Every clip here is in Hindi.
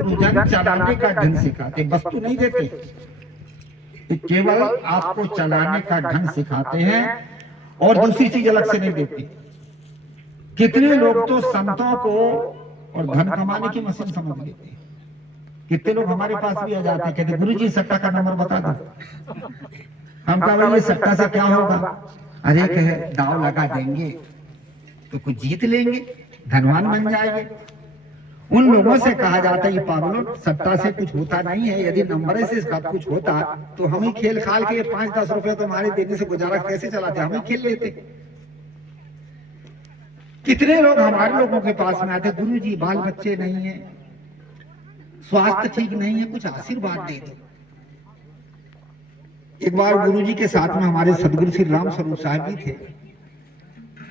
पूजन चलाने का ढंग सिखाते, वस्तु नहीं देते, केवल आपको चलाने का ढंग सिखाते हैं और दूसरी चीज अलग से नहीं देती। कितने लोग तो संतों को और धन कमाने की मशीन समझ लेते हैं। कितने लोग हमारे पास भी आ जाते हैं, कहते गुरुजी सट्टा का नंबर बता दो। हम कहा भाई ये सट्टा से क्या होगा? अरे कहे दाव लगा देंगे तो कुछ जीत लेंगे, धनवान बन जाएंगे। उन लोगों से कहा जाता है ये पागलों, सट्टा से कुछ होता नहीं है, यदि नंबर से सब कुछ होता तो हम ही खेल खाल के 5-10 रुपए तुम्हारे देने से गुजारा कैसे चलाते, हम ही खेल लेते। कितने लोग हमारे लोगों के पास में आते, गुरुजी बाल बच्चे नहीं है, स्वास्थ्य ठीक नहीं है, कुछ आशीर्वाद दे दो। एक बार गुरुजी के साथ में हमारे सदगुरु श्री राम स्वरूप साहब भी थे,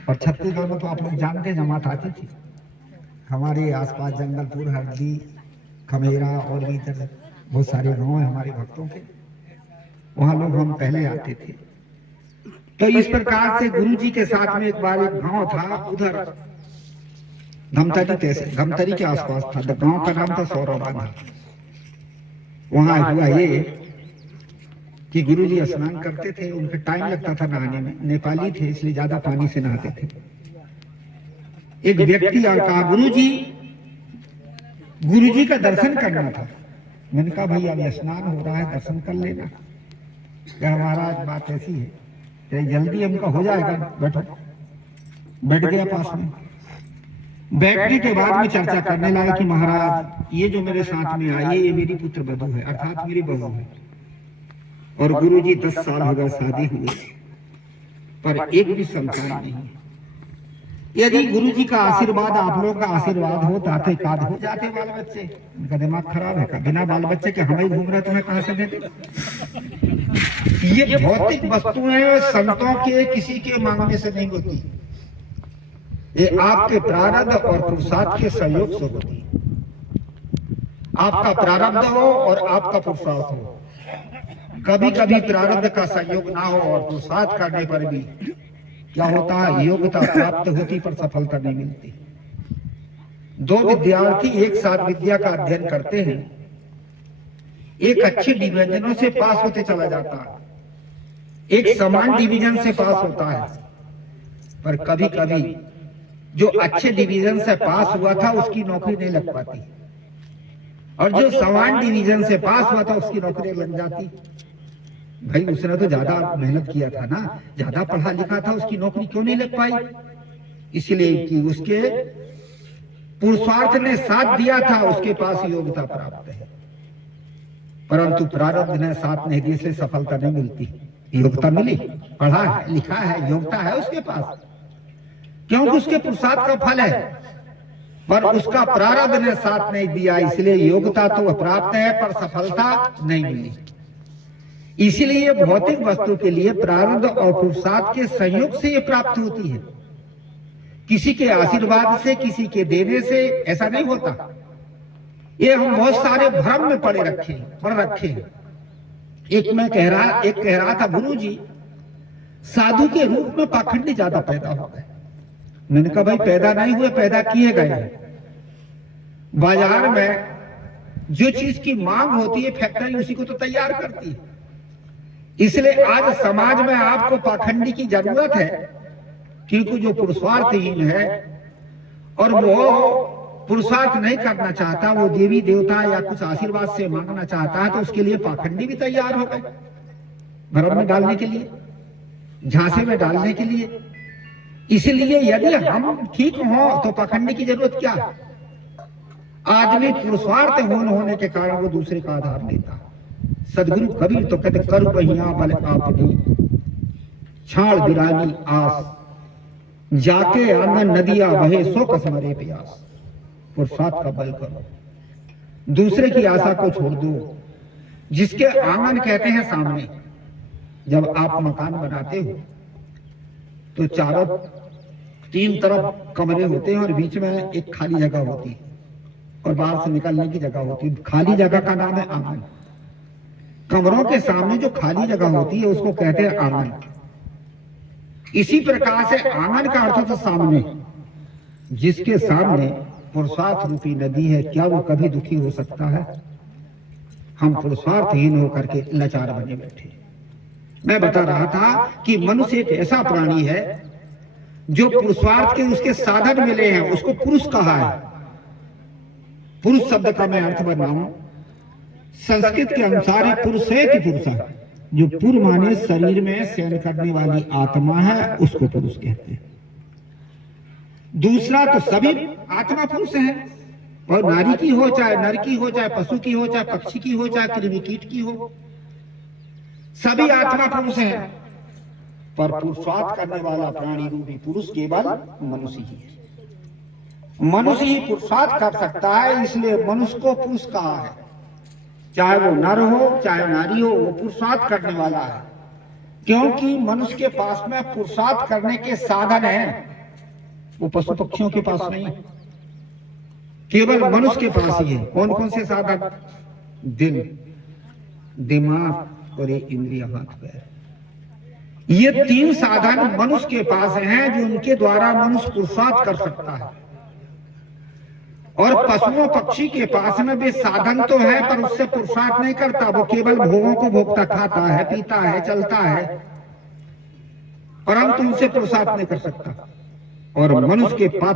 और छत्तीसगढ़ में तो आप लोग जानते जमात आती थी। हमारे आसपास जंगलपुर, हरदी, खमेरा और भी इधर बहुत सारे गांव हैं हमारे भक्तों के, वहां लोग हम पहले आते थे। तो इस प्रकार से गुरुजी के साथ में एक बार एक गांव था, उधर धमतरी के आसपास था, गांव का नाम था सौरवाबाद। वहां हुआ ये कि गुरुजी स्नान करते थे, उनके टाइम लगता था नहाने में, नेपाली थे इसलिए ज्यादा पानी से नहाते थे। एक व्यक्ति आ कहा गुरुजी का दर्शन करना था। मैंने कहा भाई अब स्नान हो रहा है, दर्शन कर लेना। क्या महाराज बात ऐसी है, जल्दी हमका हो जाएगा, बैठो। बैठ गया पास में। बैठने के बाद में चर्चा करने लगा कि महाराज ये जो मेरे साथ में आई ये मेरी पुत्र बधू है, अर्थात मेरी बहू है, और गुरुजी 10 साल हो गए शादी हुए पर एक भी संतान नहीं। यदि गुरुजी का आशीर्वाद, आप लोग का आशीर्वाद होता तो एक आध हो जाते बाल बच्चे। उनका दिमाग खराब है का, बिना बाल बच्चे के हमें घूम रहे तुम्हें कहां से देते? ये भौतिक वस्तुएं संतों के किसी के मांगने से नहीं होती, ये आपके प्रारब्ध और पुरुषार्थ के सहयोग से होती। आपका प्रारब्ध हो और आपका पुरुषार्थ हो। कभी कभी प्रारब्ध का सहयोग ना हो और पुरुषार्थ करने पर भी क्या होता है, योग्यता प्राप्त होती पर सफलता नहीं मिलती। दो विद्यार्थी एक साथ विद्या का अध्ययन करते हैं, एक अच्छे डिवीजनों से पास होते चला जाता है, एक समान डिवीजन से पास होता है, पर कभी कभी जो अच्छे डिवीजन से पास हुआ था उसकी नौकरी नहीं लग पाती, और जो समान डिवीजन से पास हुआ था उसकी नौकरी लग जाती। भाई उसने तो ज्यादा मेहनत किया था ना, ज्यादा पढ़ा लिखा था, उसकी नौकरी क्यों नहीं लग पाई? इसलिए कि उसके पुरुषार्थ ने साथ दिया था, उसके पास योग्यता प्राप्त है, परंतु प्रारब्ध ने साथ नहीं दिए से सफलता नहीं मिलती। योग्यता मिली, पढ़ा है, लिखा है, योग्यता है उसके पास, क्योंकि उसके पुरुषार्थ का फल है, पर उसका प्रारब्ध ने साथ नहीं दिया, इसलिए योग्यता तो प्राप्त है पर सफलता नहीं मिली। इसीलिए भौतिक वस्तु के लिए प्रारब्ध और पुरुषार्थ के संयोग से ये प्राप्त होती है, किसी के आशीर्वाद से, किसी के देने से ऐसा नहीं होता। ये हम बहुत सारे भ्रम में पड़ रखे हैं। एक कह रहा था गुरुजी साधु के रूप में पाखंडी ज्यादा पैदा हो गए। मैंने कहा भाई पैदा नहीं हुए, पैदा किए गए। बाजार में जो चीज की मांग होती है फैक्ट्री उसी को तो तैयार करती है। इसलिए आज समाज में आपको पाखंडी की जरूरत है, क्योंकि जो पुरुषार्थहीन है और वो पुरुषार्थ नहीं करना चाहता, वो देवी देवता या कुछ आशीर्वाद से मांगना चाहता है, तो उसके लिए पाखंडी भी तैयार हो गए, भ्रम में डालने के लिए, झांसे में डालने के लिए। इसलिए यदि हम ठीक हो तो पाखंडी की जरूरत क्या? आदमी पुरुषार्थ होने के कारण वो दूसरे का आधार लेता। सदगुरु कबीर तो कहते कर पहिया बल आपनी, छाड़ बिरानी आस, जाके आंगन नदिया बहे सो कसमरे प्यास। पुरुषार्थ का बल करो, दूसरे की आशा को छोड़ दो। जिसके आंगन कहते हैं सामने, जब आप मकान बनाते हो तो चारों 3 तरफ कमरे होते हैं और बीच में एक खाली जगह होती है और बाहर से निकलने की जगह होती है। खाली जगह का नाम है आंगन। कमरों के सामने जो खाली जगह होती है उसको कहते हैं आंगन। इसी प्रकार से आंगन का अर्थ होता सामने, जिसके सामने पुरुषार्थ रूपी नदी है, क्या वो कभी दुखी हो सकता है? हम पुरुषार्थहीन होकर के लाचार बने बैठे। मैं बता रहा था कि मनुष्य एक ऐसा प्राणी है जो पुरुषार्थ के उसके साधन मिले हैं, उसको पुरुष कहा है। पुरुष शब्द का मैं अर्थ बनाऊं, संस्कृत के अनुसार ही पुरुष है कि पुरुष है। जो पुर माने शरीर में शयन करने वाली आत्मा है, उसको पुरुष कहते हैं। दूसरा तो सभी आत्मा पुरुष है, और नारी की हो, चाहे नर की हो, चाहे पशु की हो, चाहे पक्षी की हो, चाहे कृमि कीट की हो, सभी आत्मा पुरुष है। पर पुरुषार्थ करने वाला प्राणी रूपी पुरुष केवल मनुष्य ही है। मनुष्य ही पुरुषार्थ कर सकता है, इसलिए मनुष्य को पुरुष कहा है। चाहे वो नर हो चाहे नारी हो, वो पुरुषार्थ करने वाला है, क्योंकि मनुष्य के पास में पुरुषार्थ करने के साधन हैं, वो पशु पक्षियों के पास नहीं, केवल मनुष्य के पास ही है। कौन कौन से साधन? दिल, दिमाग और ये इंद्रिय, हाथ पैर। ये तीन साधन मनुष्य के पास हैं, जो उनके द्वारा मनुष्य पुरुषार्थ कर सकता है। और पशुओं पक्षी के पास में भी साधन तो है, पर उससे पुरुषार्थ नहीं करता। वो केवल भोगों को भोगता, खाता है, पीता है, चलता है, परंतु उनसे पुरुषार्थ नहीं कर सकता। और मनुष्य के पास